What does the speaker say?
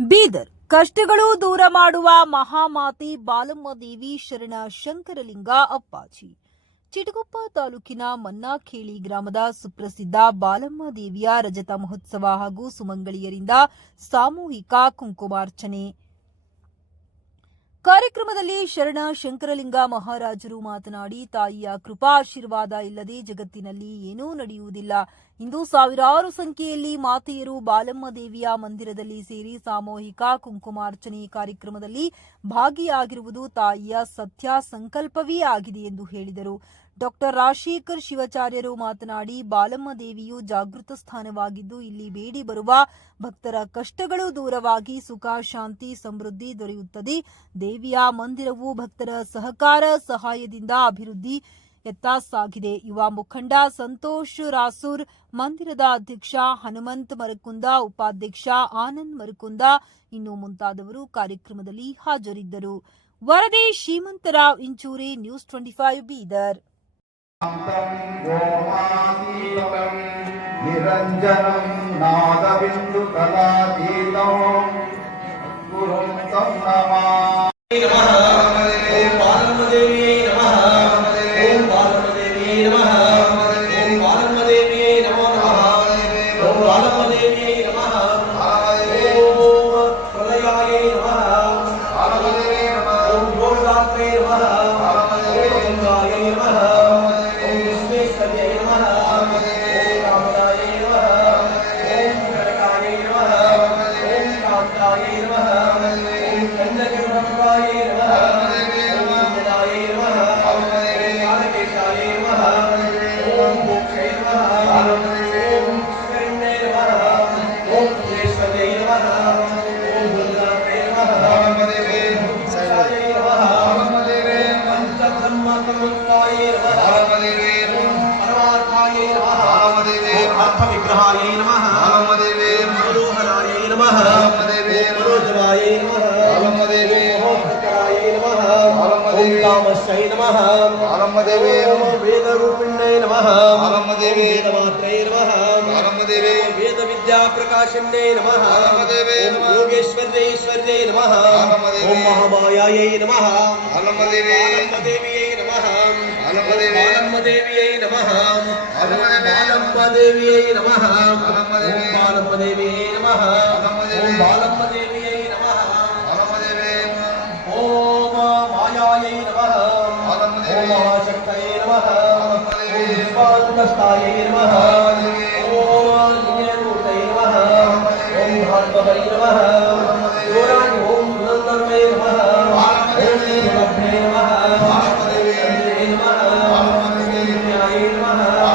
ಬೀದರ್ ಕಷ್ಟಗಳು ದೂರ ಮಾಡುವ ಮಹಾಮಾತೆ ಬಾಲಮ್ಮ ದೇವಿ ಶರಣ ಶಂಕರಲಿಂಗ ಅಪ್ಪಾಜಿ. ಚಿಟಗುಪ್ಪ ತಾಲೂಕಿನ ಮನ್ನಾಖೇಳಿ ಗ್ರಾಮದ ಸುಪ್ರಸಿದ್ಧ ಬಾಲಮ್ಮ ದೇವಿಯ ರಜತ ಮಹೋತ್ಸವ ಹಾಗೂ ಸುಮಂಗಳಿಯರಿಂದ ಸಾಮೂಹಿಕ ಕುಂಕುಮಾರ್ಚನೆ. ಕಾರ್ಯಕ್ರಮದಲ್ಲಿ ಶರಣ ಶಂಕರಲಿಂಗ ಮಹಾರಾಜರು ಮಾತನಾಡಿ, ತಾಯಿಯ ಕೃಪಾಶೀರ್ವಾದ ಇಲ್ಲದೆ ಜಗತ್ತಿನಲ್ಲಿ ಏನೂ ನಡೆಯುವುದಿಲ್ಲ. ಇಂದು ಸಾವಿರಾರು ಸಂಖ್ಯೆಯಲ್ಲಿ ಮಾತೆಯರು ಬಾಲಮ್ಮ ದೇವಿಯ ಮಂದಿರದಲ್ಲಿ ಸೇರಿ ಸಾಮೂಹಿಕ ಕುಂಕುಮಾರ್ಚನೆ ಕಾರ್ಯಕ್ರಮದಲ್ಲಿ ಭಾಗಿಯಾಗಿರುವುದು ತಾಯಿಯ ಸತ್ಯ ಸಂಕಲ್ಪವೇ ಆಗಿದೆ ಎಂದು ಹೇಳಿದರು. ಡಾಕ್ಟರ್ ರಾಜಶೇಖರ್ ಶಿವಾಚಾರ್ಯರು ಮಾತನಾಡಿ, ಬಾಲಮ್ಮ ದೇವಿಯು ಜಾಗೃತ ಸ್ಥಾನವಾಗಿದ್ದು, ಇಲ್ಲಿ ಬೇಡಿ ಬರುವ ಭಕ್ತರ ಕಷ್ಟಗಳು ದೂರವಾಗಿ ಸುಖ, ಶಾಂತಿ, ಸಮೃದ್ಧಿ ದೊರೆಯುತ್ತದೆ. ದೇವಿಯ ಮಂದಿರವು ಭಕ್ತರ ಸಹಕಾರ, ಸಹಾಯದಿಂದ ಅಭಿವೃದ್ಧಿ ಎತ್ತ ಸಾಗಿದೆ ಯುವ ಮುಖಂಡ ಸಂತೋಷ್ ರಾಸೂರ್, ಮಂದಿರದ ಅಧ್ಯಕ್ಷ ಹನುಮಂತ್ ಮರಕುಂದ, ಉಪಾಧ್ಯಕ್ಷ ಆನಂದ್ ಮರಕುಂದ, ಇನ್ನು ಮುಂತಾದವರು ಕಾರ್ಯಕ್ರಮದಲ್ಲಿ ಹಾಜರಿದ್ದರು. ವರದಿ Shrimantrao Inchuri, news twenty five Bidar. నిరంజనం నాదబిందు కళాతీతం Thank you. శ్రీరామశ్రై నమ ఆరంభదేవే నమ వేదరూపిణ్యై నమ ఆరంభదేవే వేదమాత్రై నమ ఆరంభదేవే వేద విద్యా ప్రకాశిన్యై నమ ఆరంభదేవే Yeah. Uh -huh.